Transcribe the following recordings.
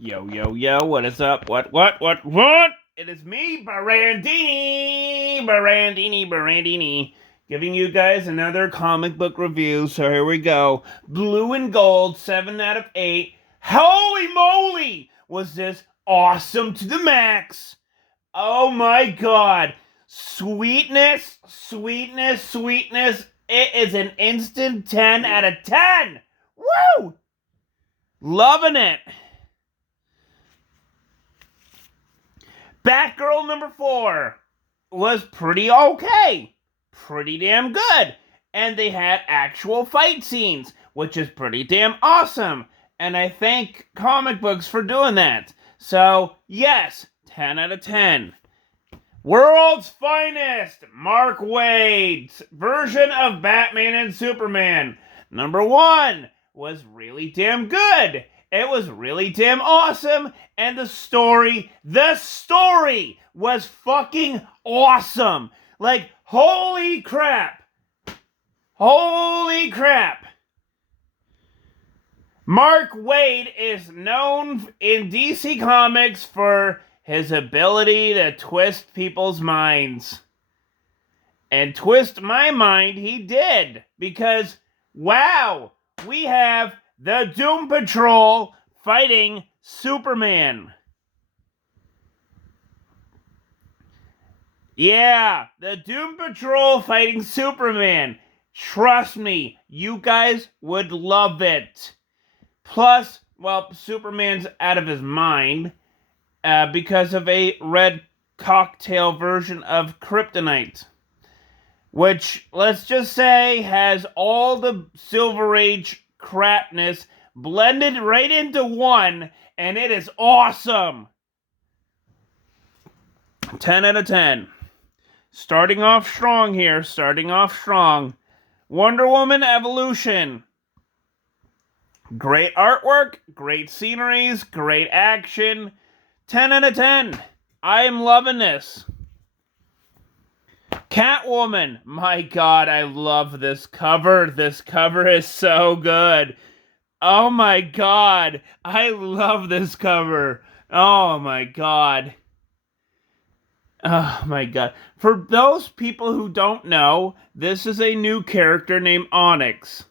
Yo, yo, yo, what is up? What? It is me, Barandini, giving you guys another comic book review. So here we go. Blue and Gold, 7 out of 8. Holy moly! Was this awesome to the max? Oh my god. Sweetness. It is an instant 10 out of 10. Woo! Loving it. Batgirl number 4 was pretty okay. Pretty damn good. And they had actual fight scenes, which is pretty damn awesome. And I thank comic books for doing that. So, yes, 10 out of 10. World's Finest, Mark Waid's version of Batman and Superman. Number 1 was really damn good. It was really damn awesome, and the story was fucking awesome. Like, holy crap. Mark Waid is known in DC Comics for his ability to twist people's minds. And twist my mind he did, because, wow, we have the Doom Patrol fighting Superman. Yeah, the Doom Patrol fighting Superman. Trust me, you guys would love it. Plus, well, Superman's out of his mind because of a red cocktail version of kryptonite, which, let's just say, has all the Silver Age crapness blended right into one, and it is awesome. 10 out of 10. Starting off strong here. Wonder Woman Evolution. Great artwork, great sceneries, great action. 10 out of 10. I am loving this. Catwoman. My god, I love this cover. This cover is so good. Oh my god. I love this cover. Oh my god. Oh my god. For those people who don't know, this is a new character named Onyx.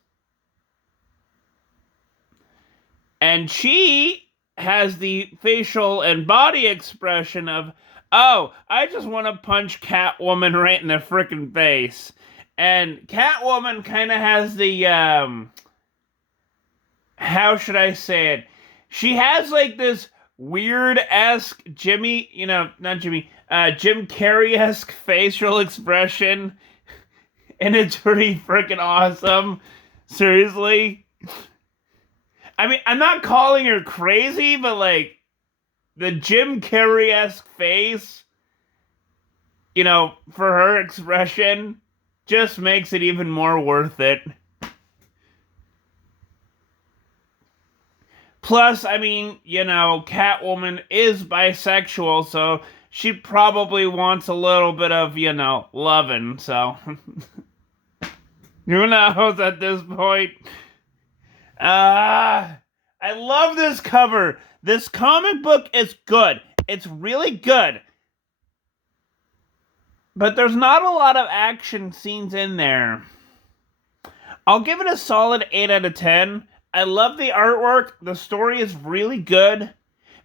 And she has the facial and body expression of, oh, I just want to punch Catwoman right in the frickin' face. And Catwoman kind of has the, how should I say it? She has like this weird-esque Jim Carrey-esque facial expression. And it's pretty frickin' awesome. Seriously. I mean, I'm not calling her crazy, but like, the Jim Carrey-esque face, for her expression, just makes it even more worth it. Plus, I mean, Catwoman is bisexual, so she probably wants a little bit of, loving, so. Who knows at this point? I love this cover. This comic book is good. It's really good. But there's not a lot of action scenes in there. I'll give it a solid 8 out of 10. I love the artwork. The story is really good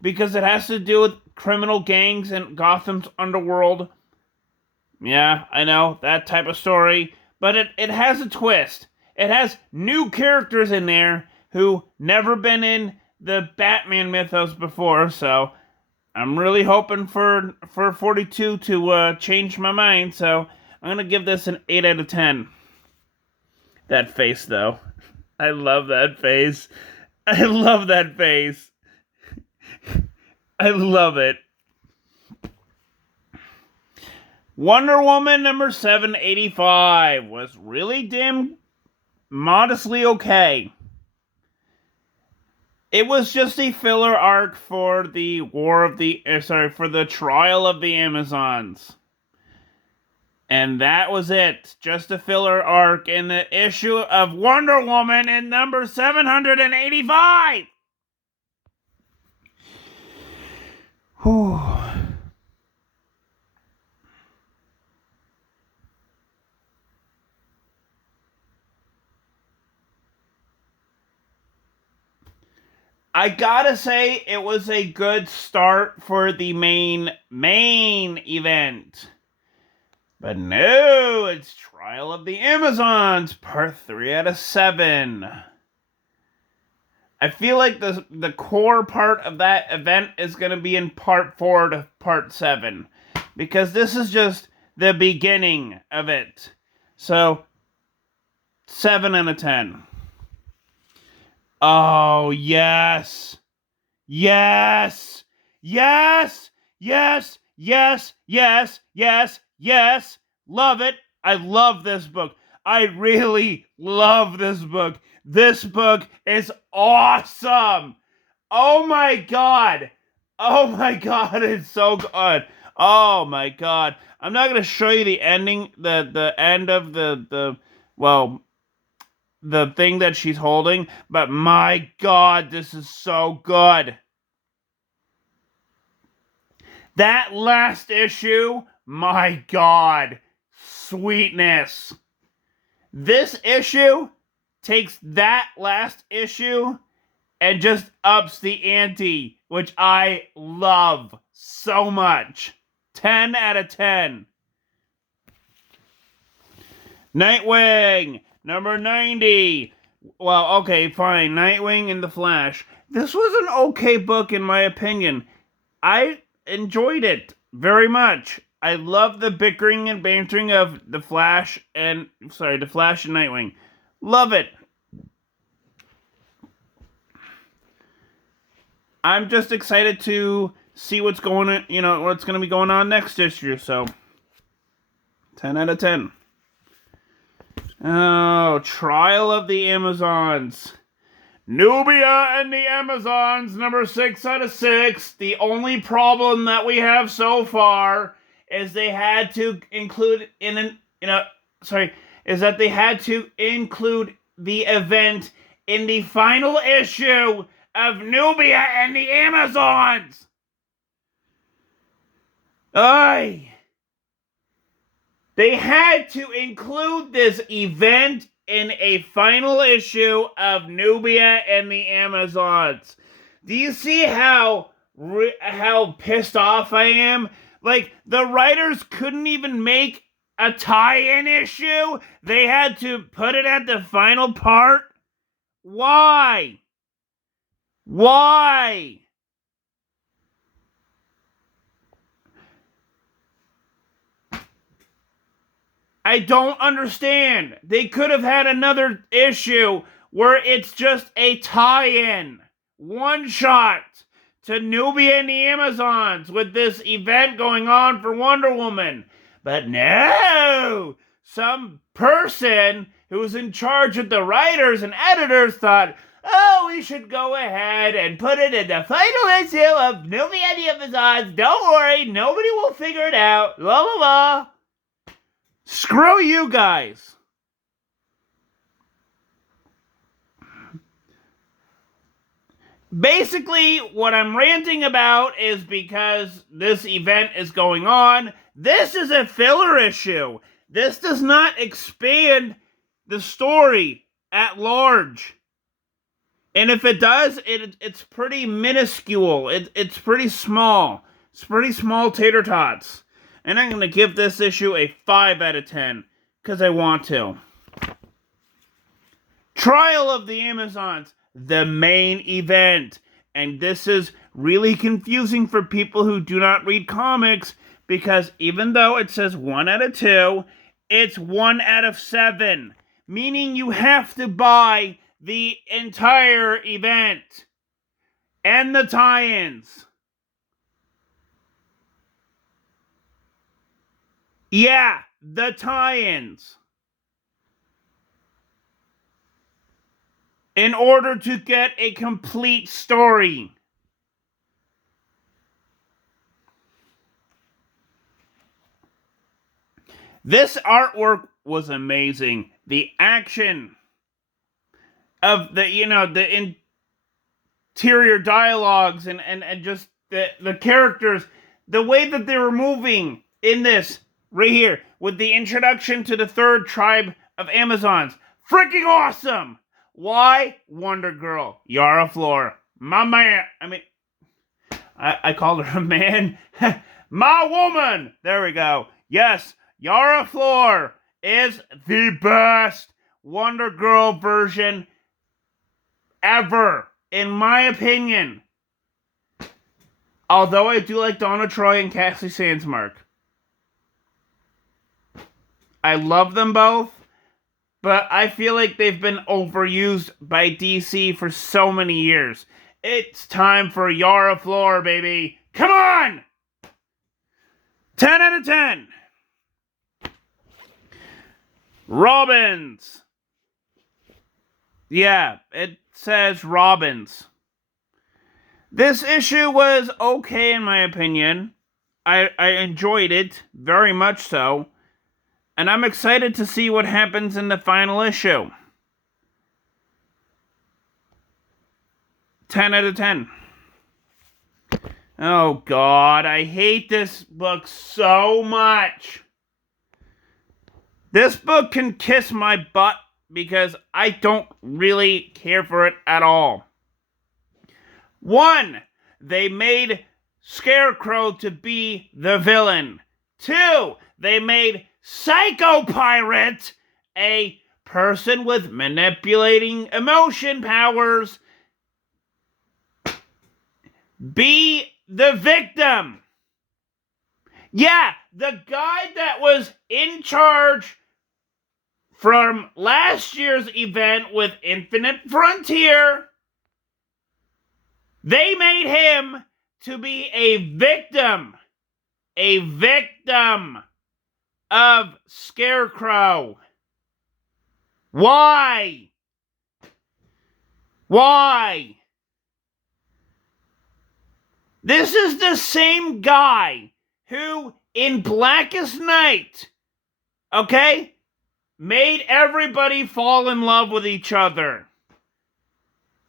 because it has to do with criminal gangs and Gotham's underworld. Yeah, I know, that type of story. But it has a twist. It has new characters in there who never been in the Batman mythos before, so I'm really hoping for 42 to change my mind, so I'm going to give this an 8 out of 10. That face, though. I love that face. I love it. Wonder Woman number 785 was really damn modestly okay. It was just a filler arc for the for the trial of the Amazons. And that was it. Just a filler arc in the issue of Wonder Woman in number 785. Whew. I gotta say, it was a good start for the main event. But no, it's Trial of the Amazons, part 3 out of 7. I feel like the core part of that event is going to be in part 4 to part 7. Because this is just the beginning of it. So, 7 out of 10. Oh, yes. Yes. Yes. Yes. Yes. Yes. Yes. Yes. Love it. I love this book. I really love this book. This book is awesome. Oh my god. Oh my god, it's so good. Oh my god. I'm not going to show you the ending, the end of the thing that she's holding, but my god, this is so good. That last issue, my god, sweetness. This issue takes that last issue and just ups the ante, which I love so much. 10 out of 10. Nightwing, number 90. Well, okay, fine. Nightwing and the Flash. This was an okay book in my opinion. I enjoyed it very much. I love the bickering and bantering of the Flash and Nightwing. Love it. I'm just excited to see what's going on, what's going to be going on next issue. So, 10 out of 10. Oh, Trial of the Amazons. Nubia and the Amazons, number 6 out of 6. The only problem that we have so far is they had to include is that they had to include the event in the final issue of Nubia and the Amazons. Aye. They had to include this event in a final issue of Nubia and the Amazons. Do you see how pissed off I am? Like, the writers couldn't even make a tie-in issue. They had to put it at the final part. Why? Why? I don't understand. They could have had another issue where it's just a tie-in, one shot to Nubia and the Amazons with this event going on for Wonder Woman. But no! Some person who was in charge of the writers and editors thought, oh, we should go ahead and put it in the final issue of Nubia and the Amazons. Don't worry, nobody will figure it out. La la la. Screw you guys. Basically, what I'm ranting about is because this event is going on. This is a filler issue. This does not expand the story at large. And if it does, it's pretty minuscule. It's pretty small. It's pretty small tater tots. And I'm going to give this issue a 5 out of 10. Because I want to. Trial of the Amazons. The main event. And this is really confusing for people who do not read comics. Because even though it says 1 out of 2, it's 1 out of 7. Meaning you have to buy the entire event. And the tie-ins. Yeah, the tie-ins. In order to get a complete story. This artwork was amazing. The action of the interior dialogues and just the characters, the way that they were moving in this right here with the introduction to the third tribe of Amazons. Freaking awesome! Why? Wonder Girl, Yara Flor, my man. I called her a man. My woman! There we go. Yes, Yara Flor is the best Wonder Girl version ever, in my opinion. Although I do like Donna Troy and Cassie Sandsmark. I love them both, but I feel like they've been overused by DC for so many years. It's time for Yara Flor, baby. Come on! 10 out of 10. Robins. Yeah, it says Robins. This issue was okay in my opinion. I enjoyed it, very much so. And I'm excited to see what happens in the final issue. 10 out of 10. Oh God, I hate this book so much. This book can kiss my butt because I don't really care for it at all. 1, they made Scarecrow to be the villain. 2, they made Psycho Pirate a person with manipulating emotion powers be the victim. Yeah, the guy that was in charge from last year's event with Infinite Frontier, they made him to be a victim of Scarecrow. Why? Why? This is the same guy who, in Blackest Night, okay, made everybody fall in love with each other.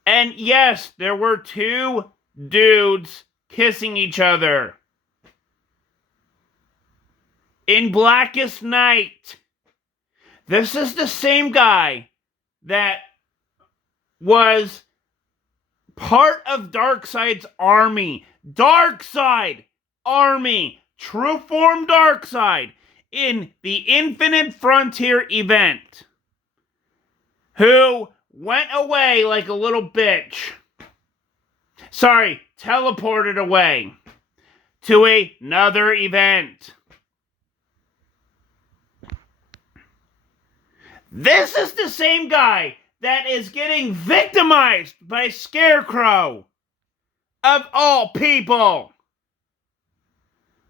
And yes, there were 2 dudes kissing each other. In Blackest Night. This is the same guy that was part of Darkseid's army. Darkseid army. True form Darkseid in the Infinite Frontier event. Who went away like a little bitch. Sorry, teleported away to another event. This is the same guy that is getting victimized by Scarecrow. Of all people.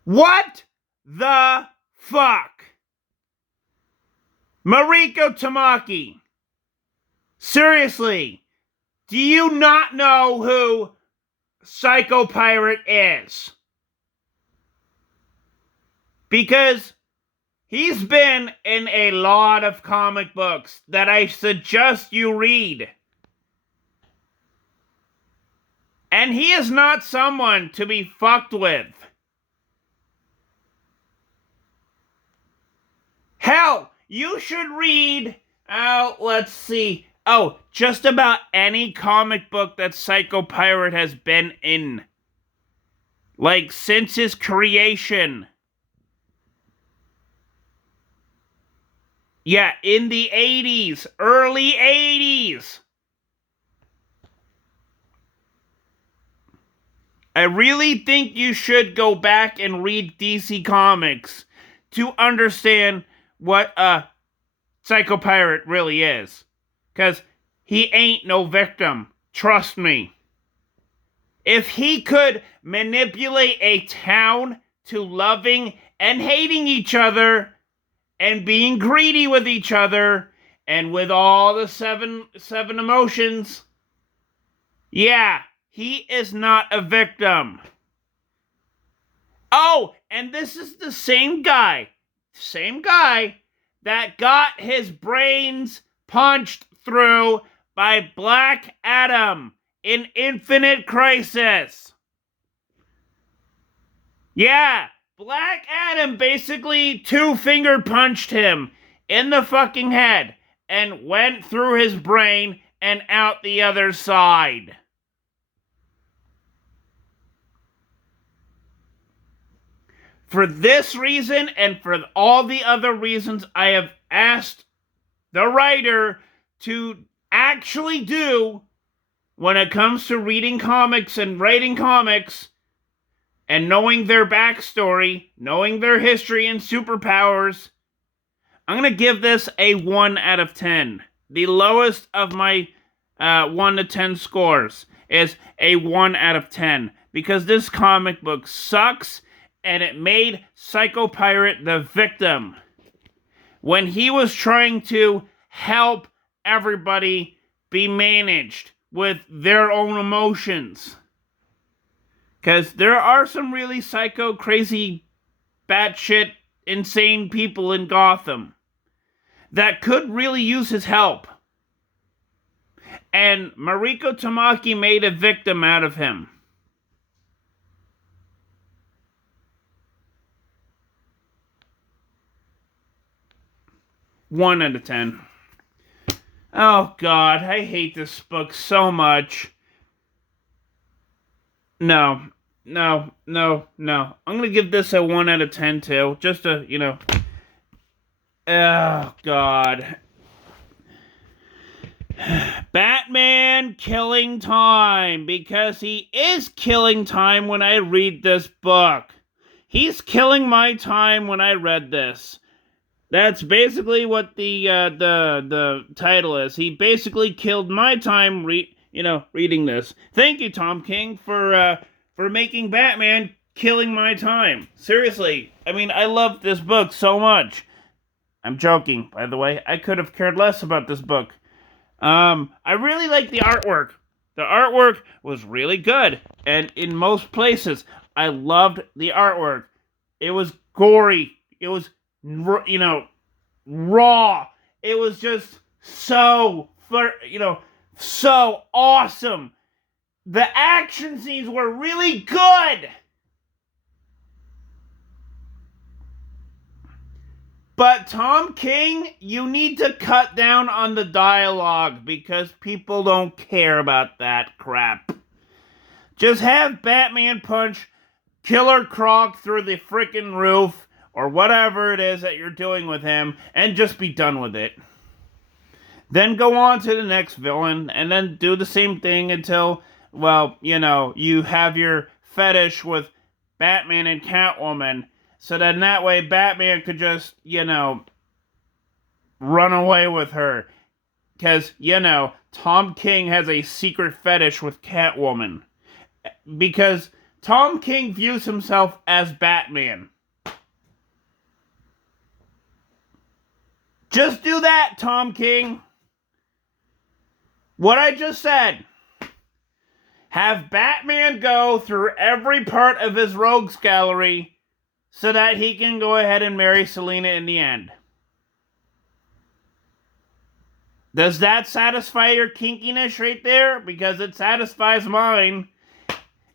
What the fuck? Mariko Tamaki. Seriously, do you not know who Psycho Pirate is? Because he's been in a lot of comic books that I suggest you read. And he is not someone to be fucked with. Hell, you should read, let's see. Just about any comic book that Psycho Pirate has been in. Like, since his creation. Yeah, in the 80s. Early 80s. I really think you should go back and read DC Comics to understand what Psycho Pirate really is. Because he ain't no victim. Trust me. If he could manipulate a town to loving and hating each other and being greedy with each other and with all the seven emotions, yeah, he is not a victim. Oh, and this is the same guy that got his brains punched through by Black Adam in Infinite Crisis. Yeah, Black Adam basically two-finger punched him in the fucking head and went through his brain and out the other side. For this reason and for all the other reasons, I have asked the writer to actually do when it comes to reading comics and writing comics and knowing their backstory, knowing their history and superpowers. I'm going to give this a 1 out of 10. The lowest of my 1 to 10 scores is a 1 out of 10 because this comic book sucks and it made Psycho Pirate the victim when he was trying to help everybody be managed with their own emotions. Because there are some really psycho, crazy, batshit, insane people in Gotham that could really use his help. And Mariko Tamaki made a victim out of him. One out of 10. Oh God, I hate this book so much. No. I'm gonna give this a 1 out of 10 too. Just to, Oh God. Batman killing time, because he is killing time when I read this book. He's killing my time when I read this. That's basically what the title is. He basically killed my time reading this. Thank you, Tom King, for making Batman killing my time. Seriously, I mean, I love this book so much. I'm joking, by the way. I could have cared less about this book. I really like the artwork. The artwork was really good, and in most places, I loved the artwork. It was gory. It was, raw. It was just so awesome. The action scenes were really good. But Tom King, you need to cut down on the dialogue because people don't care about that crap. Just have Batman punch Killer Croc through the frickin' roof or whatever it is that you're doing with him and just be done with it. Then go on to the next villain and then do the same thing until, you have your fetish with Batman and Catwoman. So then that way Batman could just, run away with her. Because, Tom King has a secret fetish with Catwoman. Because Tom King views himself as Batman. Just do that, Tom King. What I just said. Have Batman go through every part of his rogues gallery so that he can go ahead and marry Selina in the end. Does that satisfy your kinkiness right there? Because it satisfies mine.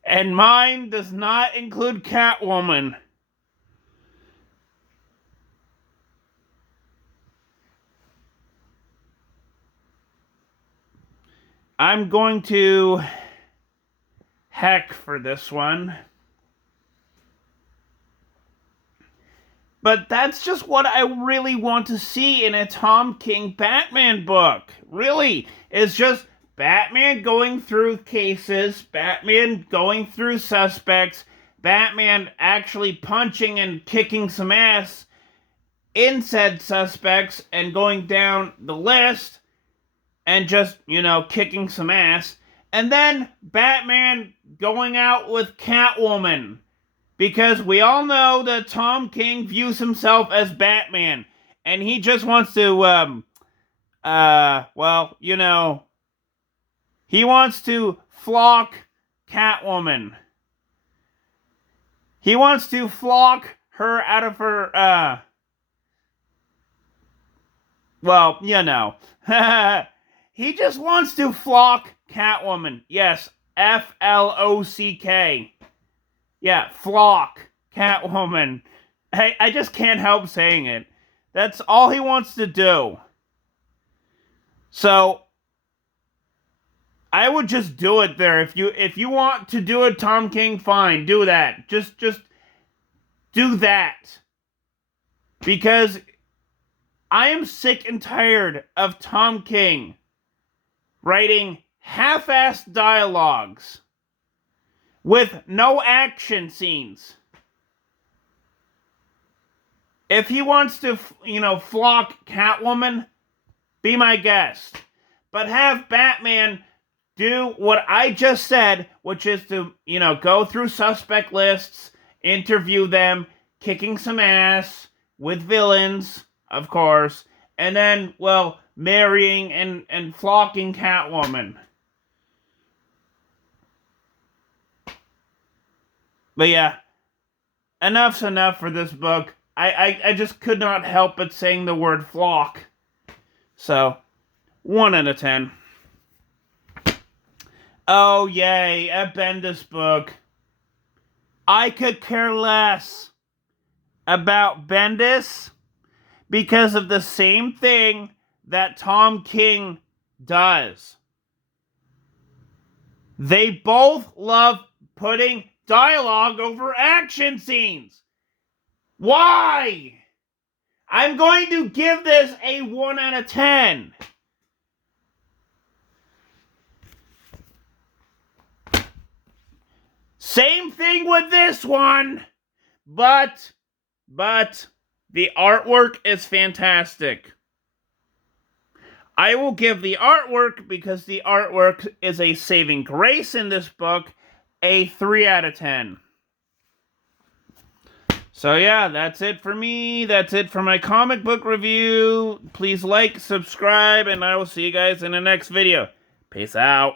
And mine does not include Catwoman. I'm going to heck for this one. But that's just what I really want to see in a Tom King Batman book. Really. It's just Batman going through cases, Batman going through suspects, Batman actually punching and kicking some ass in said suspects and going down the list and just, kicking some ass. And then Batman going out with Catwoman. Because we all know that Tom King views himself as Batman. And he just wants to, he wants to flock Catwoman. He wants to flock her out of her, he just wants to flock Catwoman. Yes, Flock. Yeah, flock. Catwoman. Hey, I just can't help saying it. That's all he wants to do. So I would just do it there. If you want to do it, Tom King, fine, do that. Just do that. Because I am sick and tired of Tom King writing half-assed dialogues with no action scenes. If he wants to, flock Catwoman, be my guest. But have Batman do what I just said, which is to, go through suspect lists, interview them, kicking some ass with villains, of course, and then, marrying and flocking Catwoman. But yeah, enough's enough for this book. I just could not help but saying the word flock. So, 1 out of 10. Oh, yay, a Bendis book. I could care less about Bendis because of the same thing that Tom King does. They both love putting dialogue over action scenes. Why? I'm going to give this a 1 out of 10. Same thing with this one, but the artwork is fantastic. I will give the artwork, because the artwork is a saving grace in this book, a 3 out of 10. So yeah, that's it for me. That's it for my comic book review. Please like, subscribe, and I will see you guys in the next video. Peace out.